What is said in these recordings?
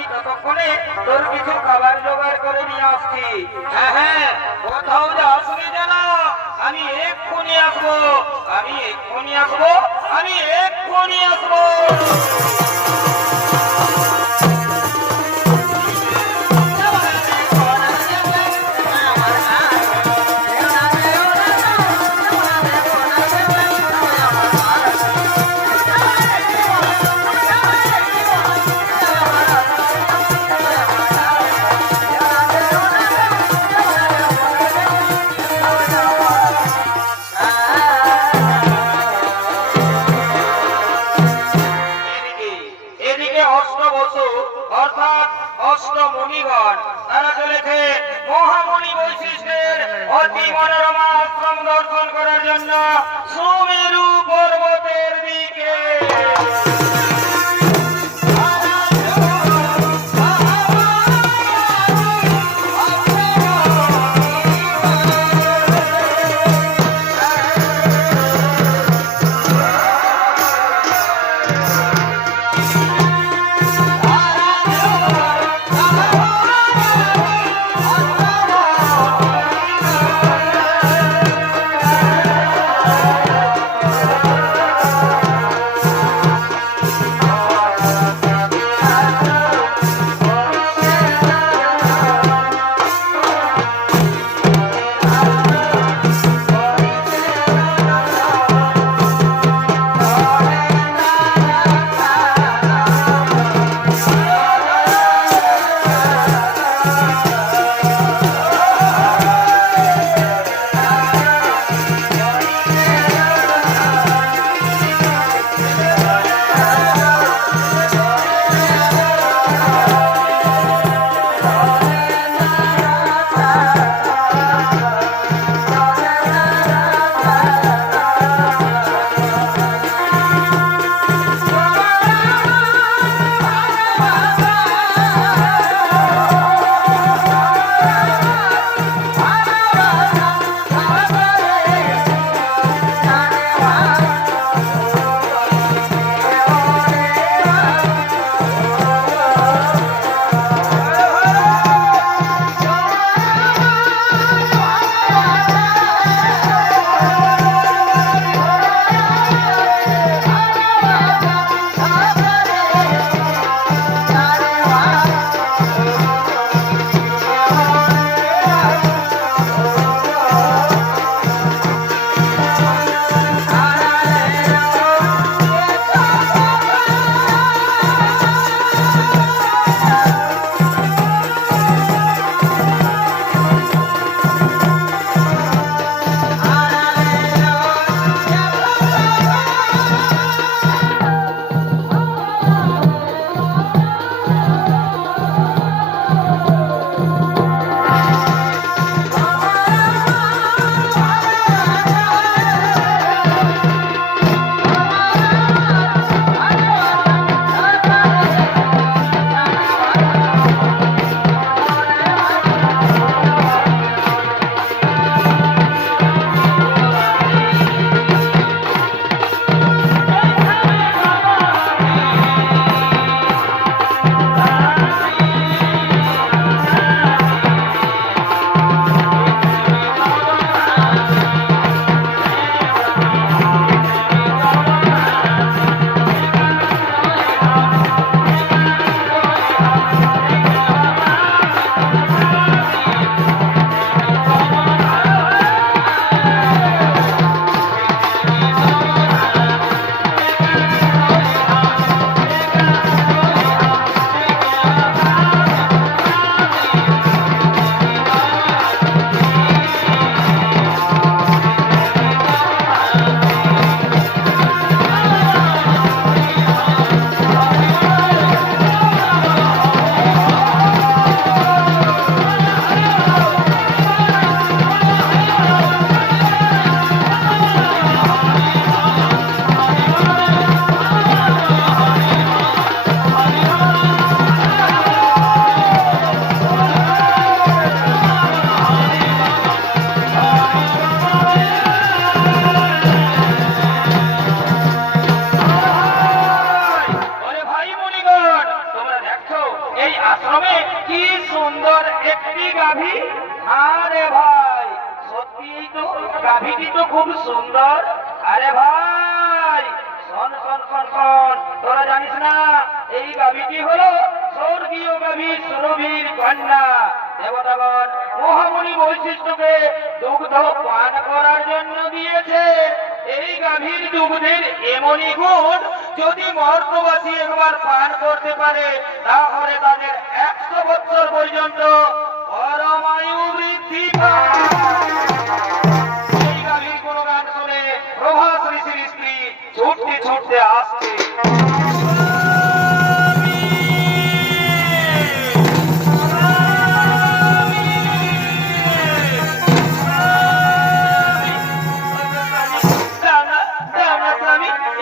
আমি ততক্ষণে তোর কিছু খাবার জোগাড় করে নিয়ে আসছি। হ্যাঁ হ্যাঁ, কোথাও যাস নি যেন। আমি এক্ষুনি আসবো, আমি এক্ষুনি আসবো, আমি এক্ষুনি আসবো। এদিকে অষ্টবসু অর্থাৎ অষ্টমণিগণ তারা চলেছে মহামণি বৈশিষ্ট্যের অতি মনোরমা আশ্রম দর্শন করার জন্য সুমেরু পর্বতের দিকে। আশ্রমে কি সুন্দর একটি গাভী। আরে ভাই সত্যি তো গাভীটি তো খুব সুন্দর। আরে ভাই শোন শোন শোন শোন, তোরা জানিস না এই গাভীটি হলো স্বর্গীয় গাভী সুরভীর কন্যা। দেবতাগণ মহামণি বৈশিষ্ট্যকে দুগ্ধ পান করার জন্য দিয়েছে। এই গাভীর দুগ্ধের এমনই গুণ, যদি মর্তবাসী একবার পান করতে পারে তাহলে তাদের 100 বছর পর্যন্ত পরমায়ু বৃদ্ধি পায়। এই গাভীর কোন গান শুনে প্রভাস ঋষির স্ত্রী ছুটতে ছুটতে আসছে।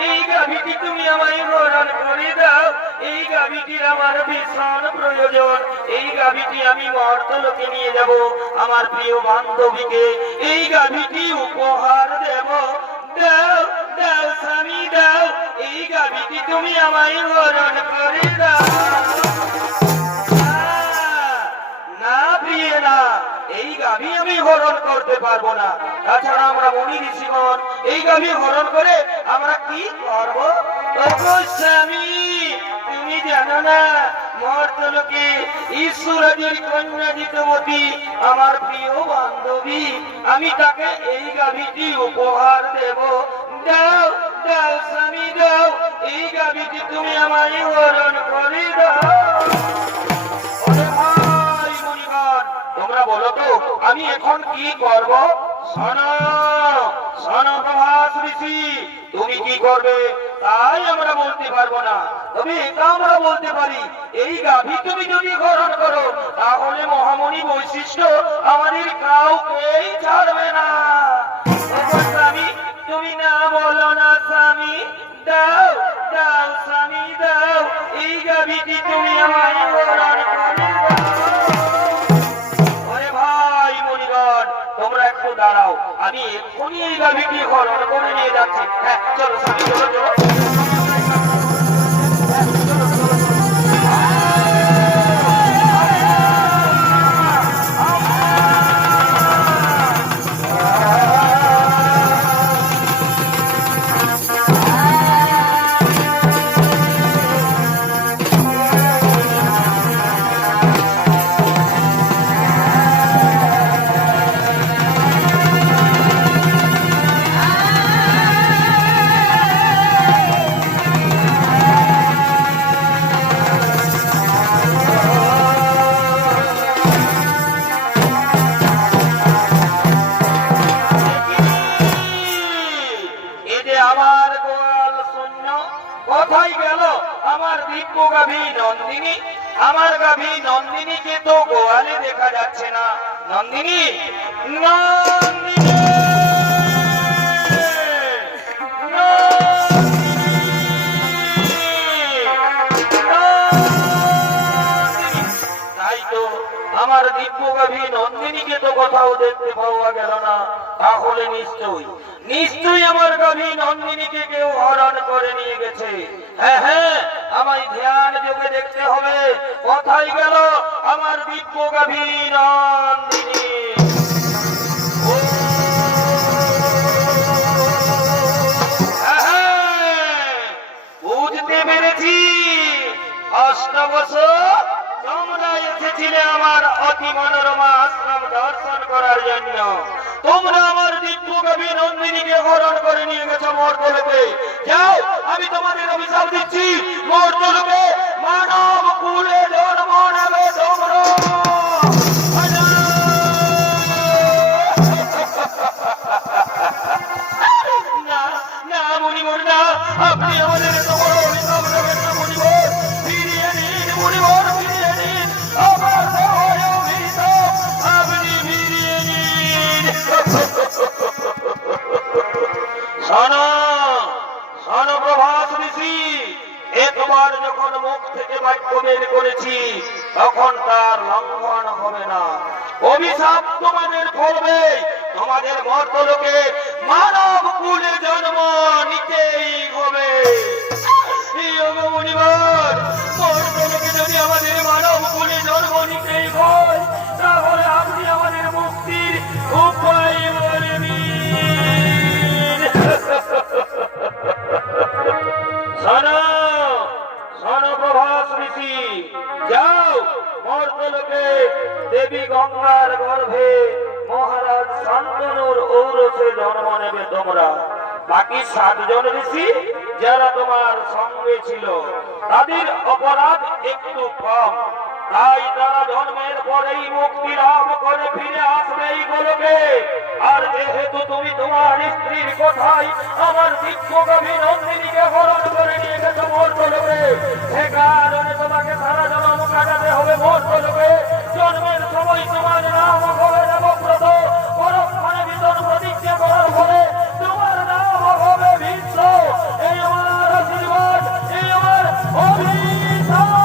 এই গাভীটি তুমি আমায় গ্রহণ করে দাও। এই গাভীটির আমার ভীষণ প্রয়োজন। এই গাভীটি আমি মর্তলোকে নিয়ে যাব, আমার প্রিয় বান্ধবীকে এই গাভীটি উপহার দেব। দাও দাও স্বামী দাও, এই গাভীটি তুমি আমায় গ্রহণ করে দাও। না প্রিয় না, এই গাভী আমি হরণ করতে পারবো না। তাছাড়া আমরা মুনি ঋষিগণ এই গাভী হরণ করে আমরা কি করবো? স্বামী তুমি জানো না মর্তলোকে ঈশ্বরের কন্যা জিতবতী আমার প্রিয় বান্ধবী, আমি তাকে এই গাভীটি উপহার দেব। দাও দাও স্বামী দাও, এই গাভীটি তুমি আমায় হরণ করে দাও। তোমরা বলো তো আমি এখন কি করব? শোনো শোনো প্রভাস ঋষি, তুমি কি করবে তাই আমরা বলতে পারবো না, তবে এটা আমরা বলতে পারি এই গাভী তুমি যদি গ্রহণ করো তাহলে মহামণি বৈশিষ্ট্য আমাদের কাউকেই ছাড়বে না। স্বামী তুমি না বলো না স্বামী, দাও দাও স্বামী দাও, এই গাভীটি তুমি আমায় গ্রহণ করে দাও। তোমরা একটু দাঁড়াও, আমি এক্ষুনি এই গাভীটি হরণ করে নিয়ে যাচ্ছি। হ্যাঁ চলো স্বামী চলো চলো। কোথায় গেল আমার দিব্য গাভী নন্দিনী? আমার গাভী নন্দিনীকে তো গোয়ালে দেখা যাচ্ছে না। নন্দিনী নন্দিনী তাই তো আমার দিব্য গাভী নন্দিনীকে তো কোথাও দেখতে পাওয়া গেল না। তাহলে নিশ্চয়ই নিশ্চয়ই আমার গাভী নন্দিনীকে কেউ হরণ করে নিয়ে গেছে। হ্যাঁ হ্যাঁ আমায় ধ্যান যোগে দেখতে হবে কোথায় গেল আমার দিব্য গাভী নন্দিনী। বুঝতে পেরেছি, অষ্টবৎস তোমরা এসেছিলে আমার অতি মনোরমা আশ্রম দর্শন করার জন্য। তোমরা আমার দিব্য গাভী নন্দিনীকে হরণ করে নিয়ে গেছো মর্তলোকে। যাও, আমি তোমাদের অভিশাপ দিচ্ছি, মর্তলোকে মানব কুলে জন্ম নেবে তোমরা। না না মুনিবর না, আপনি আমাদের এত বড় অভিশাপ দেবেন না মুনিবর। ফিরিয়ে নিন মুনিবর, ফিরিয়ে নিন আমার অভিশাপ, আপনি ফিরিয়ে নিন। শোনো শোনো প্রভাস ঋষি, একবার যখন মুখ থেকে বাক্য বের করেছি তখন তার লঙ্ঘন হবে না। অভিশাপ তোমাদের ফলবে, তোমাদের মর্তলোকে মানব কুলে জন্ম নিতেই হবে। মর্তলোকে যদি আমাদের মানব যাও মর্তলোকে দেবী গঙ্গার গর্ভে মহারাজ শান্তনুর ঔরসে জন্ম নেবে তোমরা। বাকি 7 জন ঋষি যারা তোমার সঙ্গে ছিল তাদের অপরাধ একটু কম, তাই তারা জন্মের পরেই মুক্তি লাভ করে ফিরে আসবে এই গোলকে। আর যেহেতু তুমি তোমার স্ত্রীর কথায় আমার দিব্যকবি নন্দিনীকে হরণ করে নিয়ে গেছো মর্তলোকে, সে কারণে তোমাকে সারা জন্ম কাটাতে হবে মর্তলোকে। জন্মের সময় তোমার নাম হবে দেবব্রত, পরক্ষণে ভীষণ প্রতিজ্ঞা করার ফলে তোমার নাম হবে ভীষ্ম। এই আমার আশীর্বাদ, এই আমার অভিশাপ।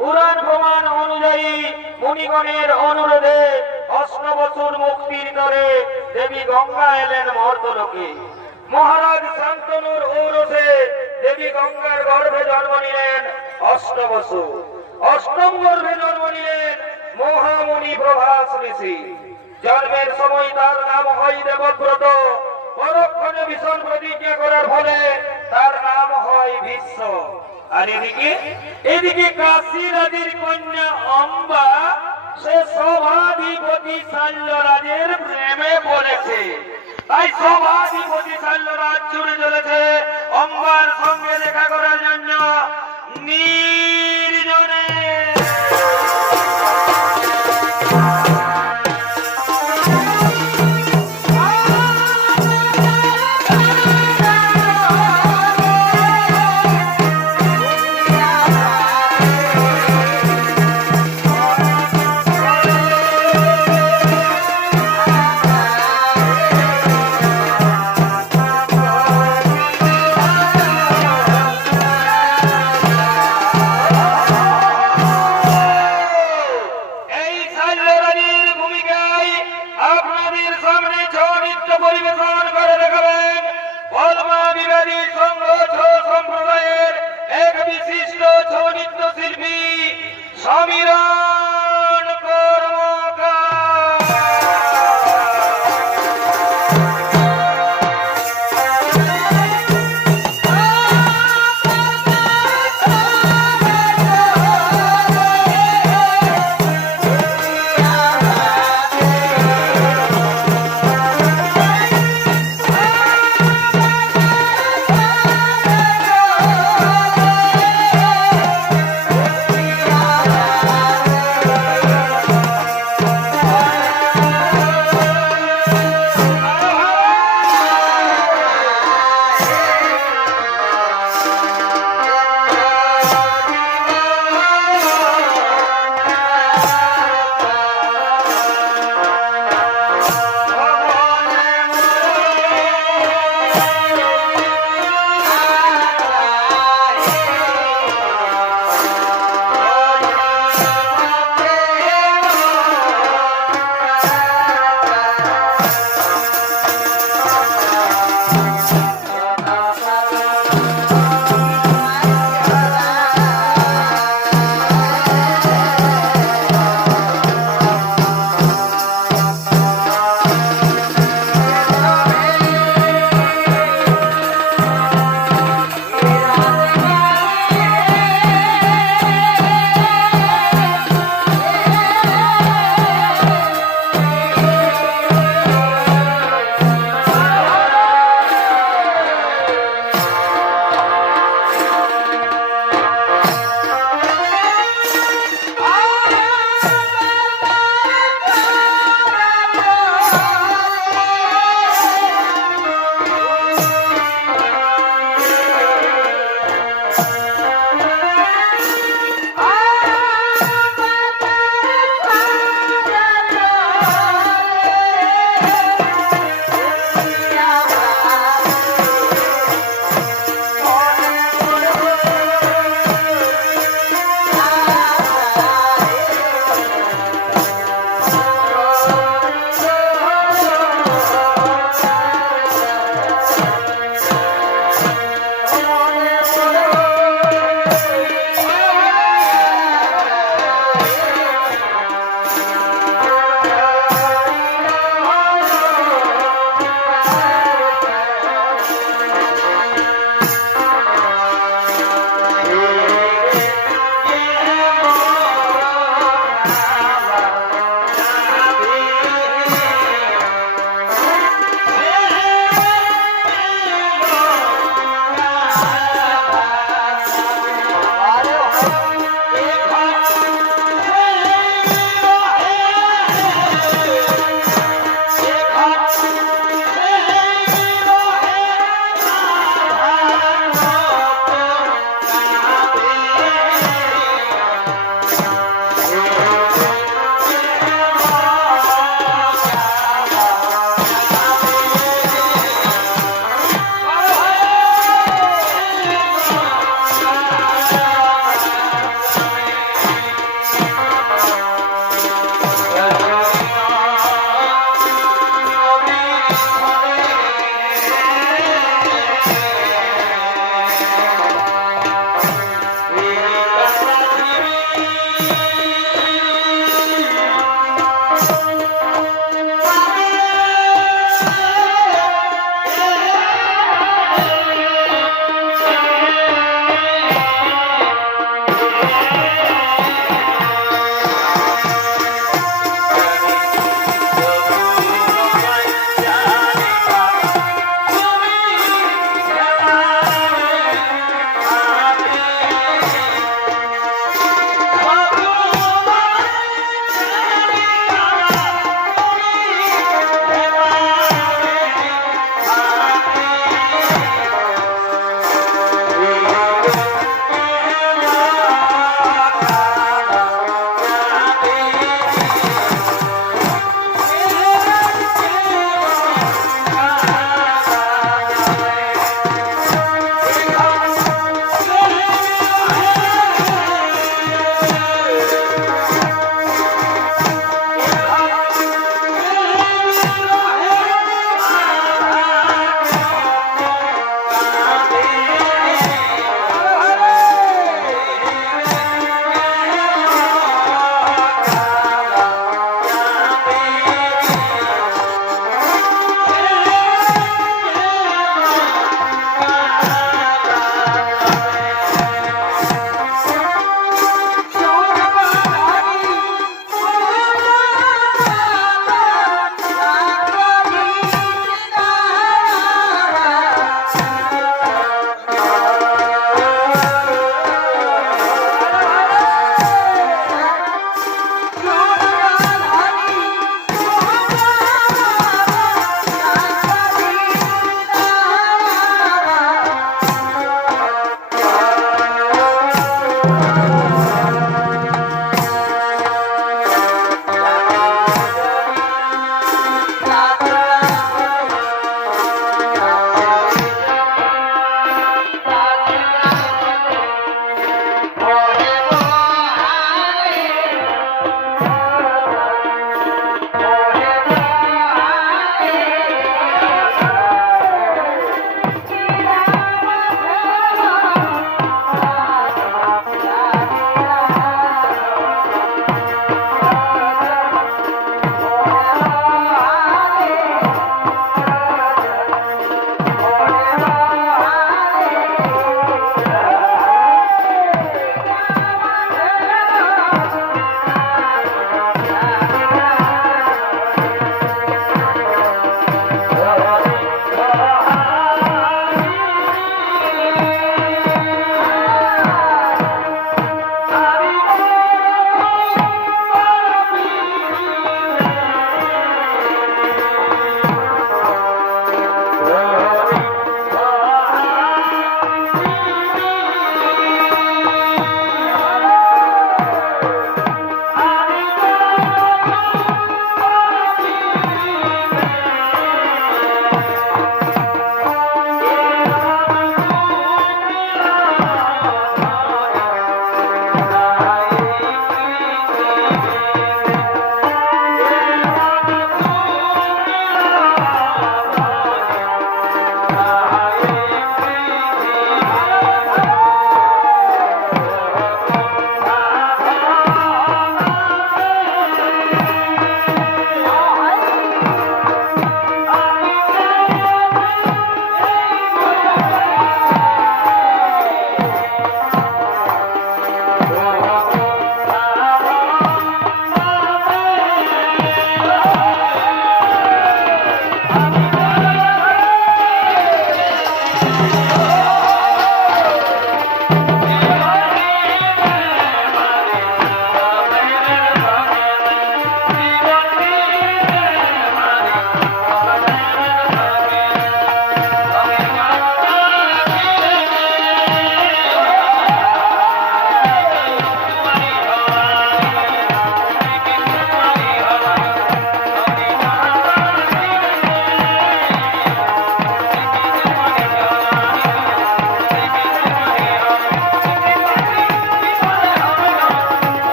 পুরাণ প্রমাণ অনুযায়ী মুনিগণের অনুরোধে 8 বছর মুক্তির করে দেবী গঙ্গা এলেন মর্তলোকে। মহারাজ শান্তনুর ঔরসে দেবী গঙ্গার গর্ভে জন্ম নিলেন 8 বছর। 8ম গর্ভে জন্ম নিলেন মহামুনি প্রভাস ঋষি। জন্মের সময় তার নাম হয় দেবব্রত, পরক্ষণে ভীষণ প্রতিজ্ঞা করার ফলে তার নাম হয় ভীষ্ম। আর এদিকে কাশী রাজের কন্যা অম্বা সে সভাধিপতি শাল্যরাজের প্রেমে পড়েছে, তাই সভাধিপতি শাল্যরাজ ছুটে চলেছে অম্বার সঙ্গে দেখা করার জন্য নির্জনে।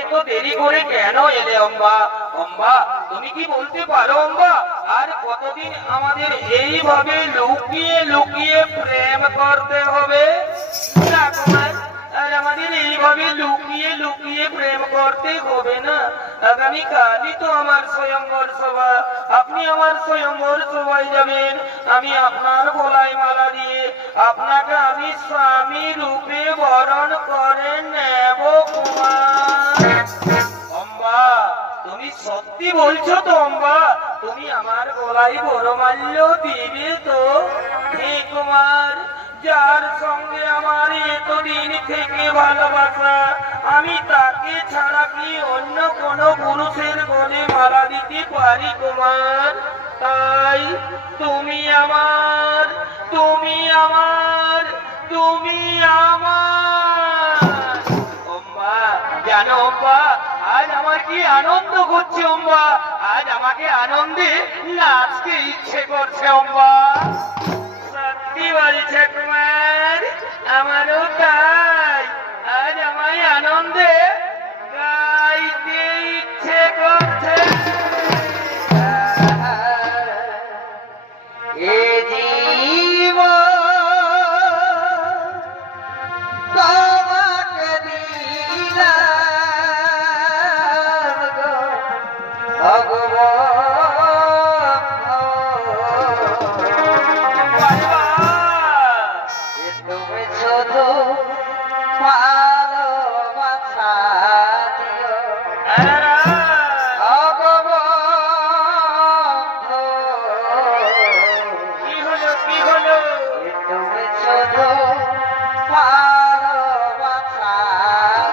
এত দেরি করে কেন এলে অম্বা? অম্বা, তুমি কি বলতে পারো অম্বা, আর কতদিন আমাদের এইভাবে লুকিয়ে লুকিয়ে প্রেম করতে হবে? না কুমার, আর আমাদের এইভাবে লুকিয়ে লুকিয়ে প্রেম করতে হবে না। আগামী কালই তো আমার স্বয়ংবর সভা, আপনি আমার স্বয়ংবর সভায় যাবেন। আমি আপনার গলায় মালা দিয়ে আপনাকে আমি স্বামী রূপে বরণ করে নেব কুমার। অম্বা, তুমি সত্যি বলছো তো অম্বা? তুমি আমার গলায় বরমাল্য দিবে তো? হে কুমার, যার সঙ্গে আমার এতদিন থেকে ভালোবাসা, আমি তাকে ছাড়া কি অন্য কোনো পুরুষের গলে মালা দিতে পারি কুমার? তাই তুমি আমার, তুমি আমার, তুমি আমার। অম্বা, জানো অম্বা, আজ আমার কি আনন্দ করছে অম্বা, আজ আমাকে আনন্দে নাচতে ইচ্ছে করছে অম্বা। সত্যি বলছে কুমার, আমারও তাই, আজ আমায় আনন্দে গাইতে ইচ্ছে করছে। এ জীবন তোমাকে দিলাম গো ভগবান, তুমি শুধু ভালোবাসা দিও ভগবান। কি হলো, কি হলো? তুমি শুধু ভালোবাসা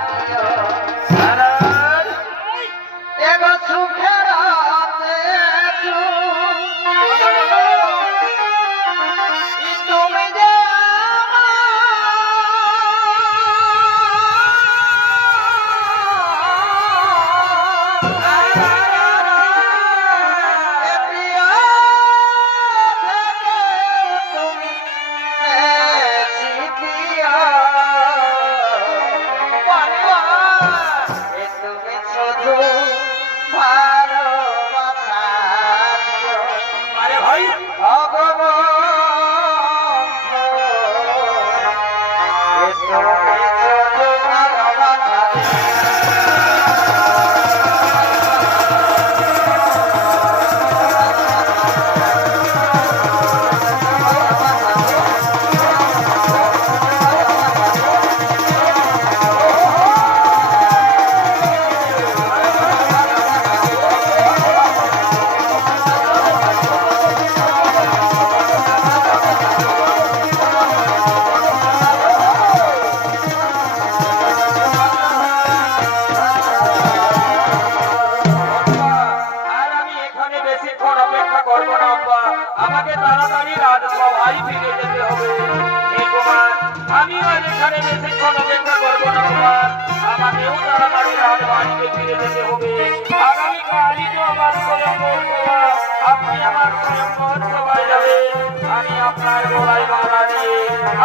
দিও। এগো সুখের রাতে তুমি যে আমাকে তাড়াতাড়ি রাজসভায় ফিরে যেতে হবে। হে কুমার, আমি আর এখানে বেশিক্ষণ অপেক্ষা করবো না কুমার, আমাকেও তাড়াতাড়ি রাজবাড়িতে ফিরে যেতে হবে। আগামী কালই তো আমার স্বয়ংবর সভা, আপনি আমার স্বয়ংবর সভায় যাবেন। আমি আপনার গলায় মালা দিয়ে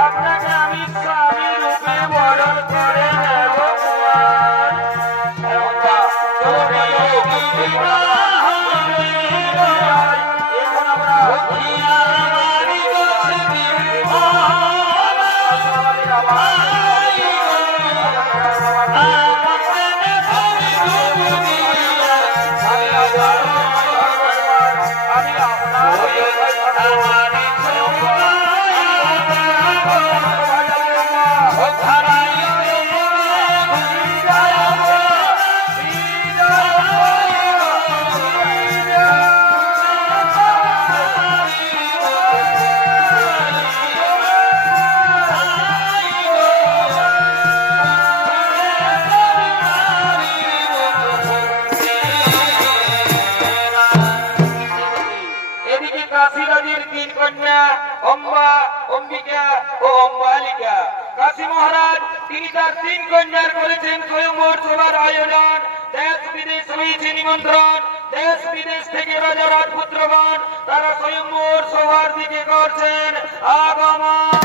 আপনাকে আমি স্বামী রূপে বরণ করে নেব কুমার। এখন আমরা অম্বা, অম্বিকা ও অম্বালিকা। কাশী মহারাজ তিনি তার 3 কন্যার করেছেন স্বয়ংবর সভার আয়োজন। দেশ বিদেশ হয়েছে নিমন্ত্রণ, দেশ বিদেশ থেকে রাজা রাজপুত্রগণ তারা স্বয়ংবর সভার দিকে করছেন আগমন।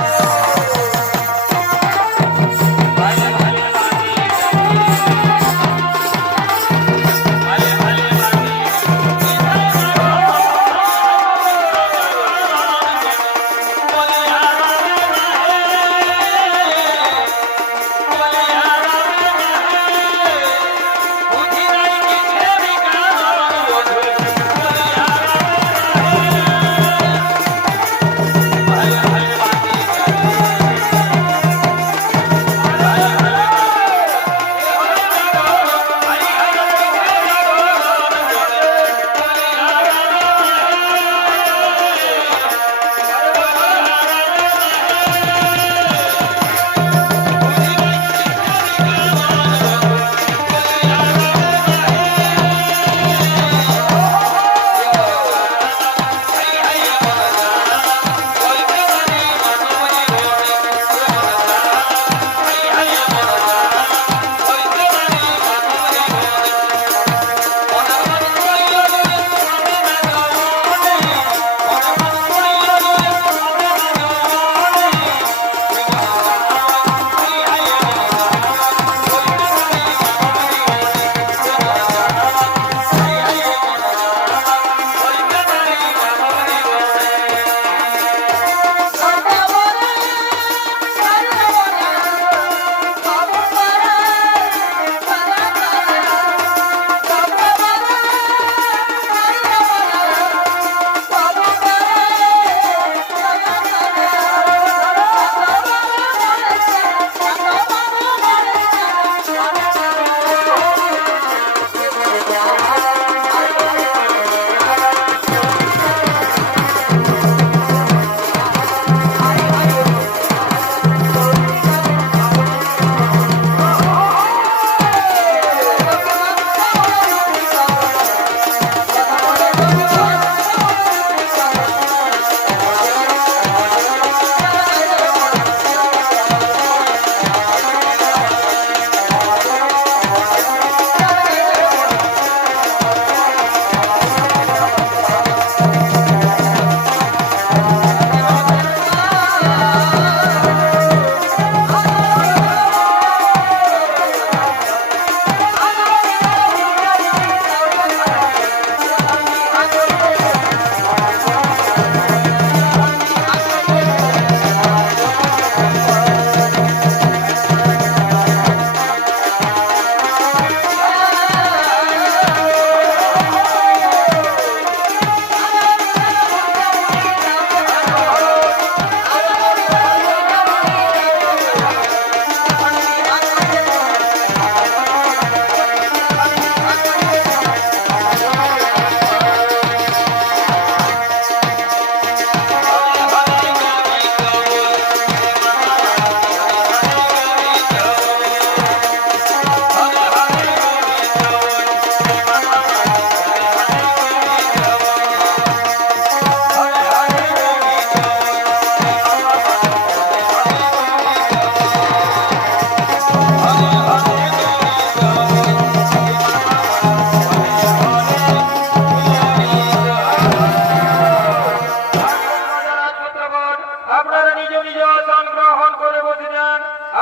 নিজ আসন গ্রহণ করে বসে যান।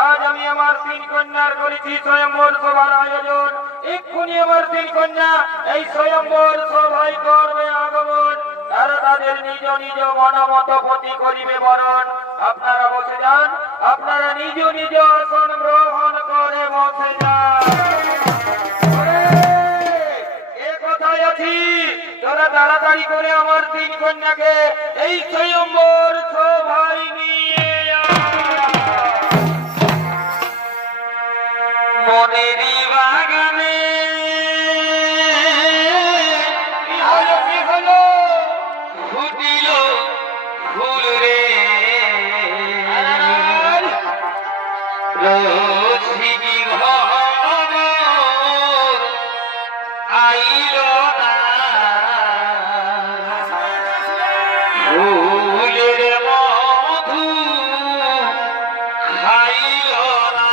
আজ আমি আমার 3 কন্যার করেছি স্বয়ম্বর সভার আয়োজন। এক্ষুনি আমার 3 কন্যা এই স্বয়ম্বর সভায় করবে আগমন। তারা তাদের নিজ নিজ মনমত পতি করিবে বরণ। আপনারা বসে যান, আপনারা নিজ নিজ আসন গ্রহণ করে বসে যান। কোথায় আছি? তোরা তাড়াতাড়ি করে আমার 3 কন্যাকে এই স্বয়ম্বর সভায় নিয়ে মনেরই বাগানে কি হলো ফুটিল ফুল রে রসিবি ঘর আইল না ফুলের মধু খাইল না।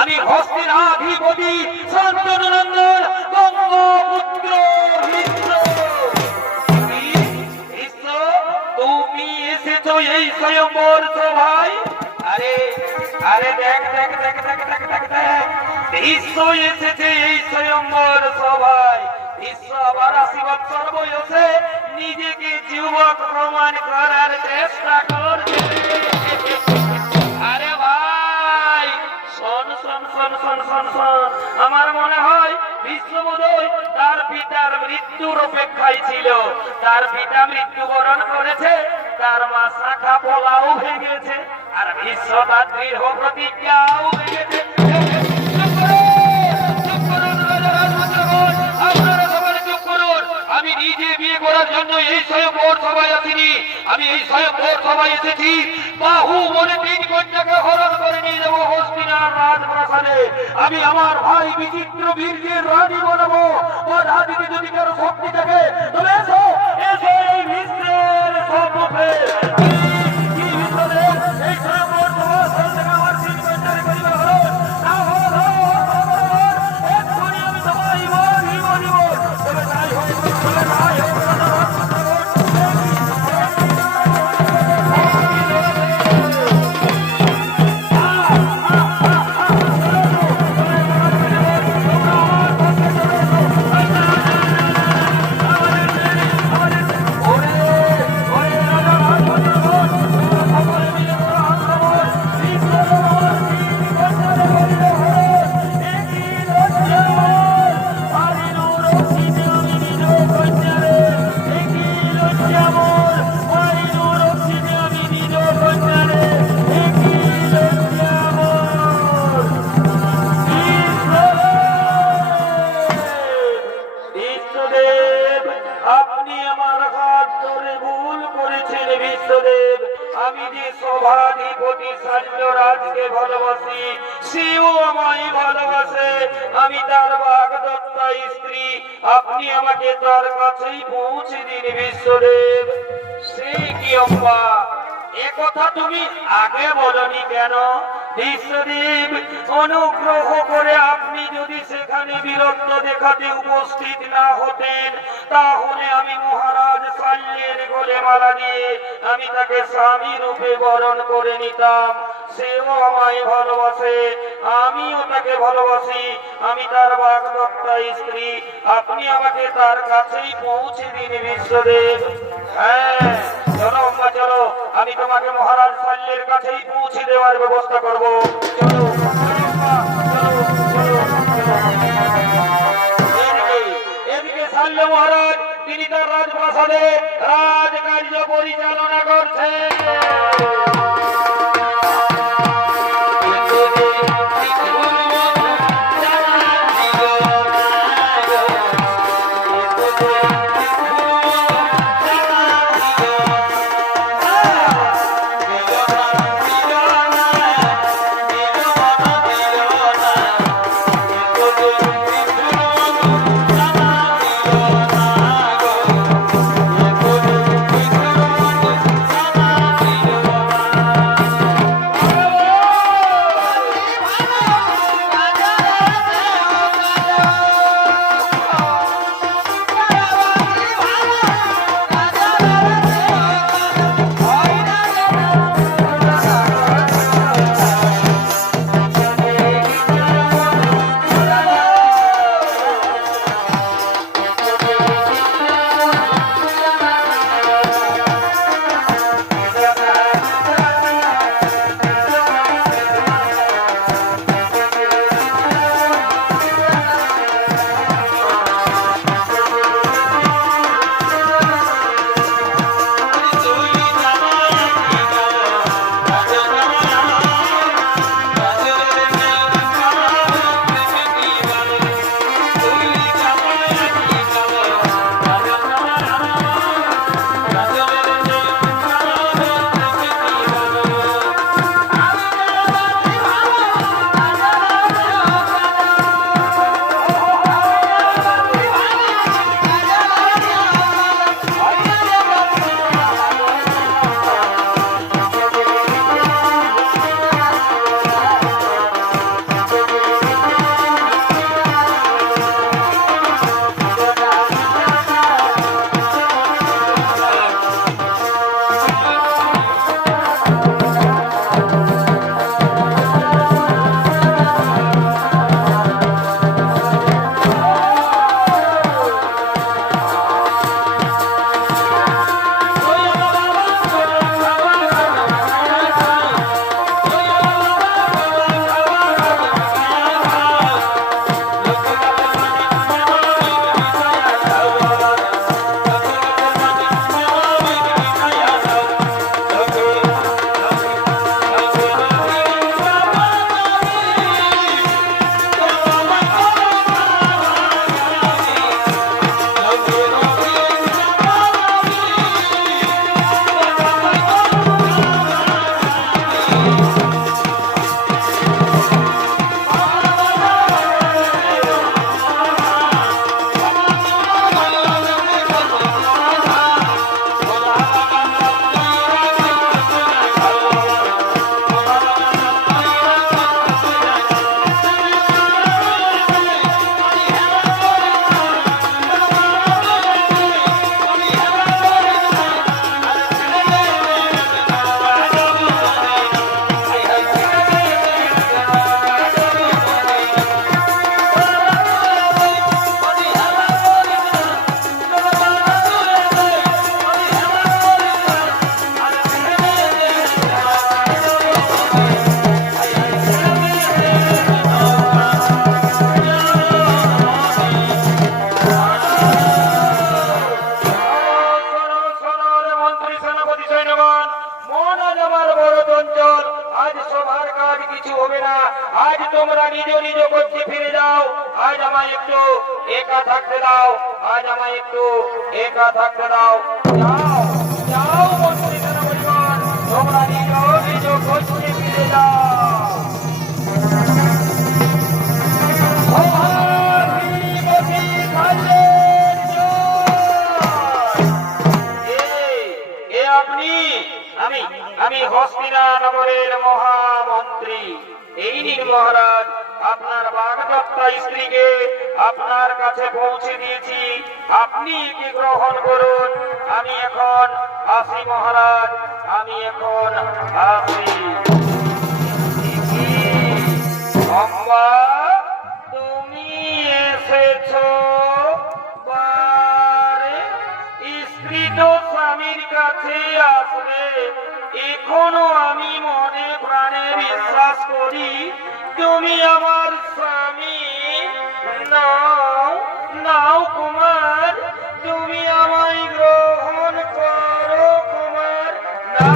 আমি হস্তিনাধিপতি শান্তনুনন্দন বঙ্গপুত্র ভীষ্ম। তুমি এসেছো এই স্বয়ম্বর সভায়? আরে আরে দেখ দেখ দেখ দেখ দেখ দেখ দেখ, ভীষ্ম এসেছে এই স্বয়ম্বর সভায়। ভীষ্ম আবার 80 বৎসর অপমান করার চেষ্টা করছে। আরে ভাই শোন শোন শোন শোন শোন শোন, আমার মনে হয় বিষ্ণুবোধই তার পিতার মৃত্যুর অপেক্ষায় ছিল। তার পিতা মৃত্যুবরণ করেছে, তার মা শাখা পোলাও ভেঙেছে, আর বিশ্ব তার দৃঢ় প্রতিজ্ঞাও ভেঙেছে। আমি নিজে বিয়ে করার জন্য এই স্বয়ংবর সভায় আসিনি, আমি এই স্বয়ংবর সভায় এসেছি বাহু মনে 3 কন্যাকে হরণ করে নিয়ে যাবো হস্তিনার রাজপ্রাসাদে। আমি আমার ভাই বিচিত্র বীর্যের রানী বানাবো। বাধা দিতে যদি কারো শক্তি থাকে তবে এসো, এসো এই মিশ্রের সম্মুখে। এই স্বয়ংবর সভা স্থল থেকে আমার 3 কন্যার পরিবার হলো না হলো এক্ষুনি আমি সবাই বলিব। তবে তাই হোক, তবে তাই হোক। আপনি আমার হাত ধরে ভুল করেছেন বিশ্বদেব। আমি যে সভাধিপতি শাল্যরাজকে ভালোবাসি, সেও আমায় ভালোবাসে। আমি তার বাগদত্তা স্ত্রী, আপনি আমাকে তার কাছেই পৌঁছে দিন বিশ্বদেব। সে কি অম্বা, এ কথা তুমি আগে বলনি কেন বিশ্বদেব? অনুগ্রহ করে আপনি যদি সেখানে বীরত্ব দেখাতে উপস্থিত না হতেন, তাহলে আমি মহারাজ শাল্যের গলে মালা দিয়ে আমি তাকে স্বামী রূপে বরণ করে নিতাম। সেও আমায় ভালোবাসে, আমিও তাকে ভালোবাসি। আমি তার বাগদত্তা স্ত্রী, আপনি আমাকে তার কাছেই পৌঁছে দিন বিশ্বদেব। হ্যাঁ চলো অম্বা চলো, আমি তোমাকে মহারাজ শাল্যের কাছেই পৌঁছে দেওয়ার ব্যবস্থা করব। চলো এদিকে শাল্য মহারাজ তিনি তার রাজপ্রাসাদে রাজকার্য পরিচালনা করছেন। থাকতে দাও, আজ আমায় একটু একা থাকতে দাও। যাও যাও মন্ত্রী সেনাপতিগণ, তোমরা নিজ নিজ গোষ্ঠী ফিরে যাও। আপনি? আমি আমি হস্তিনানগরের মহামন্ত্রী। এই নিন মহারাজ, আপনার বাগদত্তা স্ত্রীকে আপনার কাছে পৌঁছে দিয়েছি, আপনি একে গ্রহণ করুন। আমি এখন আসি মহারাজ, আমি এখন আসি। অম্বা, তুমি এসেছো? বারে, স্ত্রী তো স্বামীর কাছে আসবে। এখনো আমি মনে প্রাণে বিশ্বাস করি তুমি আমার স্বামী। নাও নাও কুমার, তুমি আমায় গ্রহণ করো কুমার। না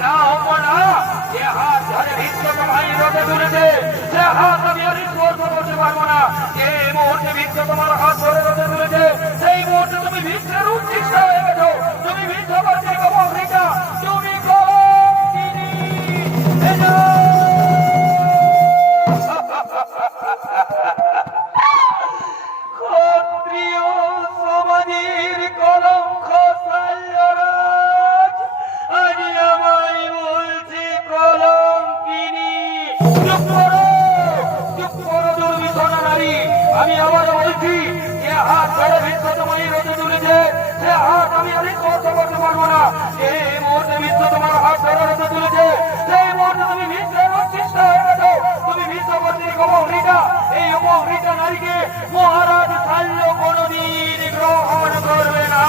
না হবো না, যে হাত ধরে ভিন্ন তোমায় রোদে তুলেছে সে হাত আমি আর স্পর্শ করতে পারবো না। যে মুহূর্তে ভিন্ন তোমার হাত ধরে রোদে তুলেছে সেই মুহূর্তে তুমি ভিক্ষের উচ্ছিষ্ট হয়ে গেছো। তুমি ভিন্ন করছে কবরিকা, তুমি ক্ষত্রিয় সমাজের কলঙ্ক সাল্যরাজ আজ আমায় বলছে কলঙ্কিনী। চুপ করো, চুপ করো দুর্বিষণা নারী। আমি আবার বলছি, যে হাত ধরে ভিন্ন তোমায় রোদে তুলেছে সে হাত আমি আর স্পর্শ করতে পারবো না। যে মুহূর্তে ভিন্ন তোমার হাত ধরে রোদে তুলেছে সেই মুহূর্তে তুমি ভিক্ষের উচ্ছিষ্ট হয়ে গেছো। তুমি ভিক্ষবর্তীর কবরিকা, এই অপহৃতা নারীকে মহারাজ শাল্য কোনদিন গ্রহণ করবে না।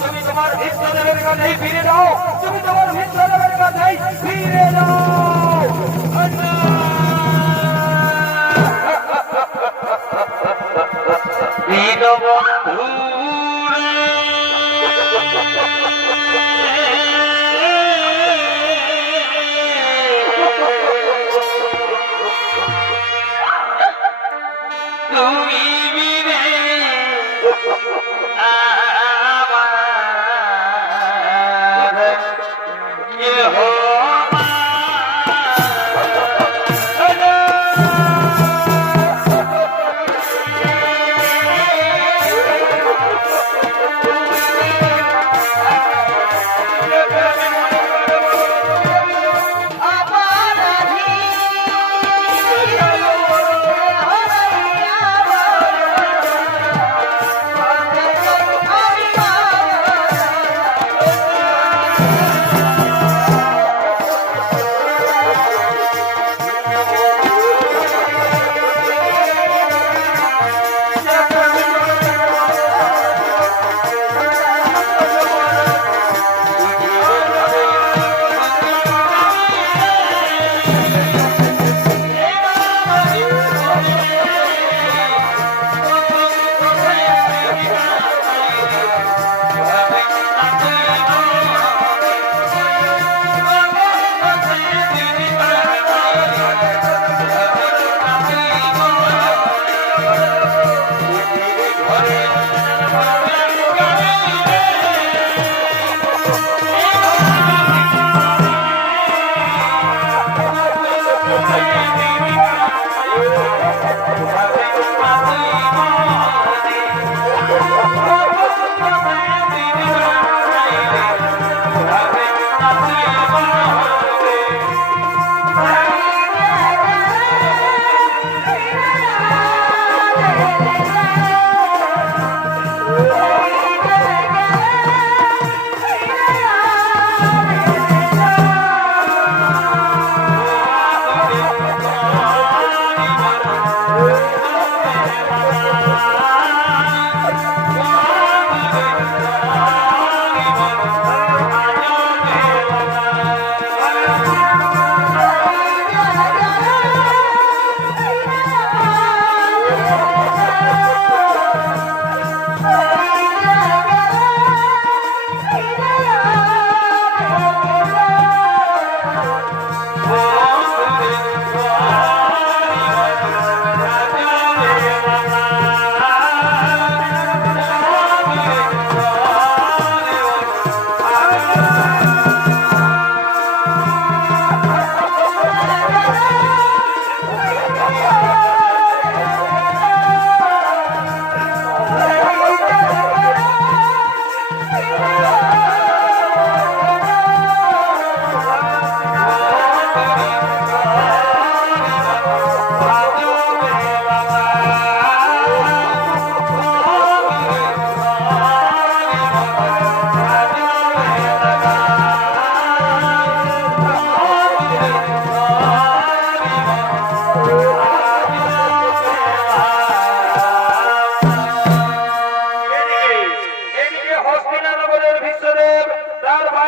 তুমি তোমার ভিক্ষদেবের কাছেই ফিরে যাও, তুমি তোমার ভিক্ষদেবের কাছেই ফিরে যাও। দীনবন্ধু তুমি বিনে আমার কেহ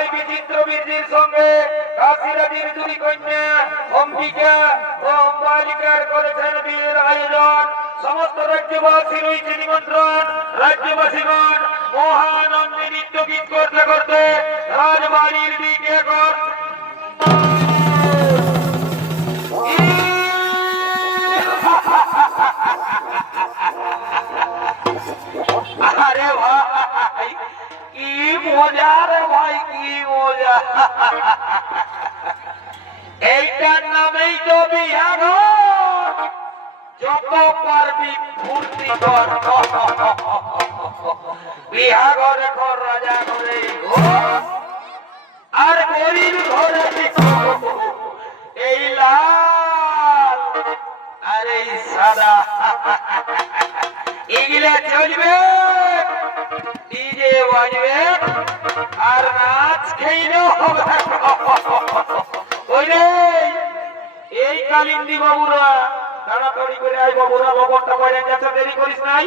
ভাই বিচিত্র বীর্যের সঙ্গে কাশীরাজের দুই কন্যা অম্বিকা ও অম্বালিকার করেছেন বিয়ের আয়োজন। সমস্ত রাজ্যবাসী রয়েছে নিমন্ত্রণ। রাজ্যবাসীগণ মহানন্দে নৃত্য গীত করতে করতে রাজবাড়ির দিকে আরে ভাই কি মজা রে ভাই, কি মজা। এইটার নামেই তো বিহার। যত পারবি ফুর্তি কর, বিহা ঘরে ঘর রাজা ঘরে আর গরিব ঘরে এই লাল আর এই সাদা এগুলা চলবে, ডিজে বাজবে আর নাচ খেয়ে হবে। এই কালিন্দি বাবুরা তাড়াতাড়ি করে আই বাবুরা, লবণটা বাইরে যাচ্ছে, দেরি করিস নাই।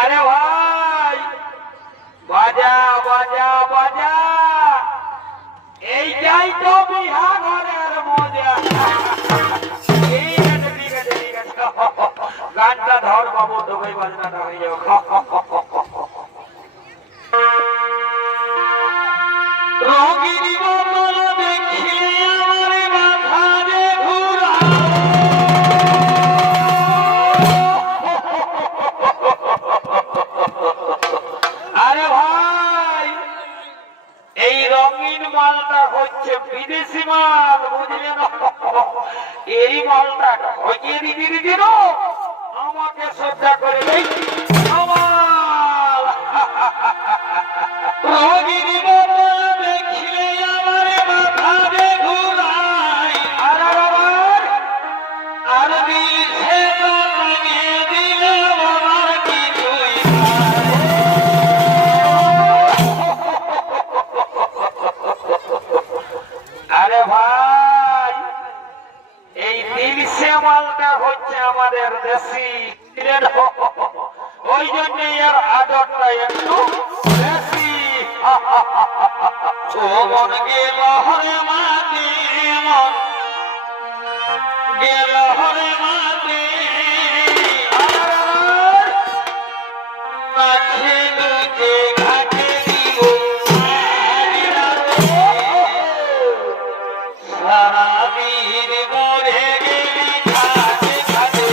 আরে ভাই বাজা বাজা বাজা, এইটাই তো বিহা ঘরের মজা। ঠিক আছে ঠিক আছে ঠিক আছে, গানটা ধর বাবু, তোকে বাজনাটা হয়ে যাও। রঙিনী বদল দেখিলে আমার মাথা যে ঘুরা। আরে ভাই এই রঙিন মালটা হচ্ছে বিদেশি মাল, বুঝলেন? এই মালটা হইয়ে দিদি আমাকে শ্রদ্ধা করে আমার রঙিনী বদল দেখিলে আমার মাথা যে ঘুরাই। আর দিছে দিলে আমার কিছুই। আরে ভাই এই দিলসে মালটা হচ্ছে আমাদের দেশি, ওই জন্য এর আদরটা একটু বেশি। মন গেল হরে মাটি, মন গেল হরে মাটি, কাছে দুকে ঘাটে দিব সারা বীর মরে গেলি ঘাটে ঘাটে।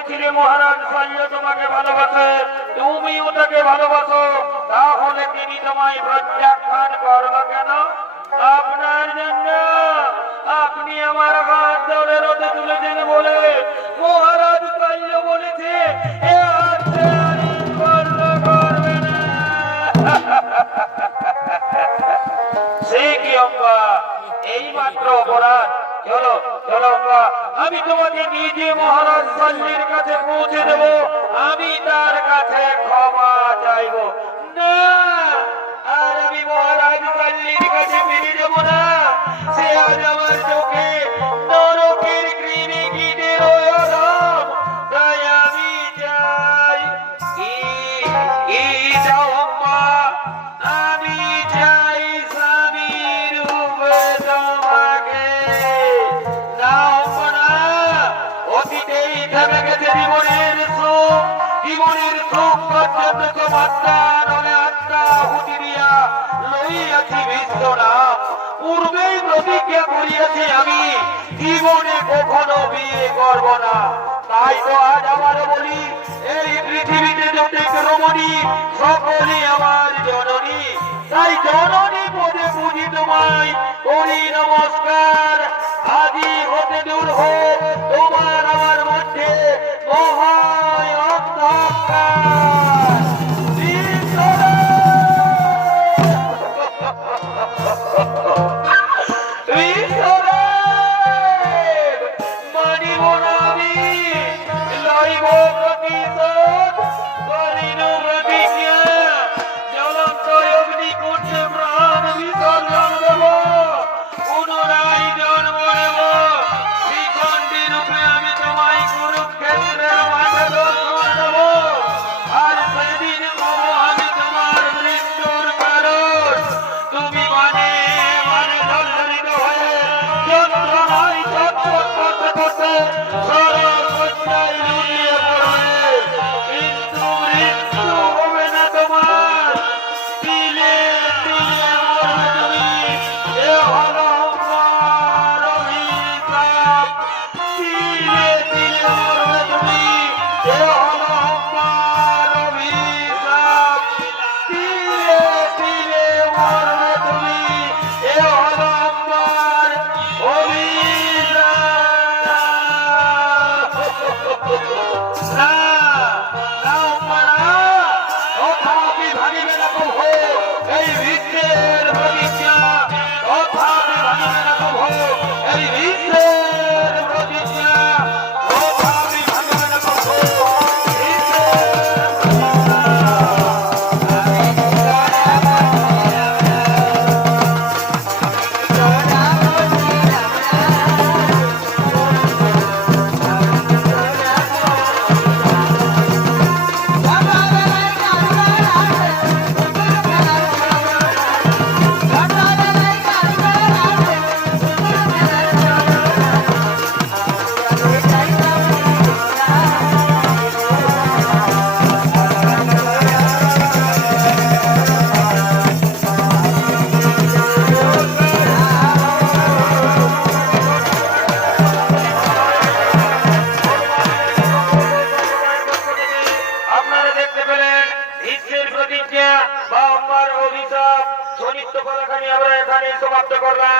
বলেছিলে মহারাজ শল্য তোমাকে ভালোবাসে, তুমিও তাকে ভালোবাসো, তাহলে তিনি তোমায় প্রত্যাখ্যান করলো কেন? আপনার জন্য। আপনি আমার হাত ধরে রথে তুলেছেন বলে মহারাজ শল্য বলেছে এ হাতে আর স্পর্শ করবে না। সে কি অঙ্কা, এই মাত্র অপরাধ। চলো চলো অঙ্কা, আমি তোমাকে নিজে মহারাজ শল্যের কাছে পৌঁছে দেব, আমি তার কাছে ক্ষমা চাইব। না, আর আমি মহারাজ শল্যের কাছে ফিরে যাব না। সে আজ আমার চোখে নরকের ক্রিমিকীটের আরাম। তাই আমি চাই কি চাও অঙ্কা? আমি চাই স্বামীর রূপে তোমাকে। না অঙ্কা না, অতীতেই থেমে গেছে জীবনের সুখ, জীবনের সুখ পর্যন্ত তোমাত্মা নলে আত্মা হুতি দিয়া লইয়াছি বিশ্বনাম। পূর্বেই প্রতিজ্ঞা করিয়াছি আমি জীবনে কখনো বিয়ে করব না। তাই তো আজ আমার বলি, এই পৃথিবীতে যতেক রমণী সকলই আমার জননী। তাই জননী পদে বুঝি তোমায় করি নমস্কার। আদি হতে দূর হোক তোমার আমার মধ্যে মহায় অন্ধকার। মানিব না আমি, লইব প্রতিশোধ, করিনু প্রতিজ্ঞা। জ্বলন্ত অগ্নিকুণ্ডে প্রাণ বিসর্জন দেব, পুনরায় জন্ম নেব। শ্রীখণ্ডী রূপে আমি তোমায় কুরুক্ষেত্রের মাঠে দর্শন দেব। আর সেদিন হব আমি তোমার মৃত্যুর কারণ। তুমি মানে মানে জর্জরিত হয়ে যন্ত্রণায় ছটফট করতে করতে সর্বশয্যায় লুটিয়ে পড়বে। কিন্তু মৃত্যু হবে না তোমার, তিলে তিলে মরবে তুমি। এ হলো আমার অভিশাপ। তিলে তিলে মরবে তুমি, এ হলো আমার অভিশাপ। তিলে তিলে মরবে তুমি, এ হলো আমার অভিশাপ। না, না অম্মা না, তথাপি ভাঙিবে না কভু এই বিশ্বের প্রতিজ্ঞা। তথাপি ভাঙিবে না কভু এই বিশ্বের প্রতিজ্ঞা। তথাপি ভাঙিবে না কভু বিশ্বের আপনারা দেখতে পেলেন বিশ্বের প্রতিজ্ঞা বা আমার অভিশাপ। সনিত্য কথাখানি আমরা এখানে সমাপ্ত করলাম।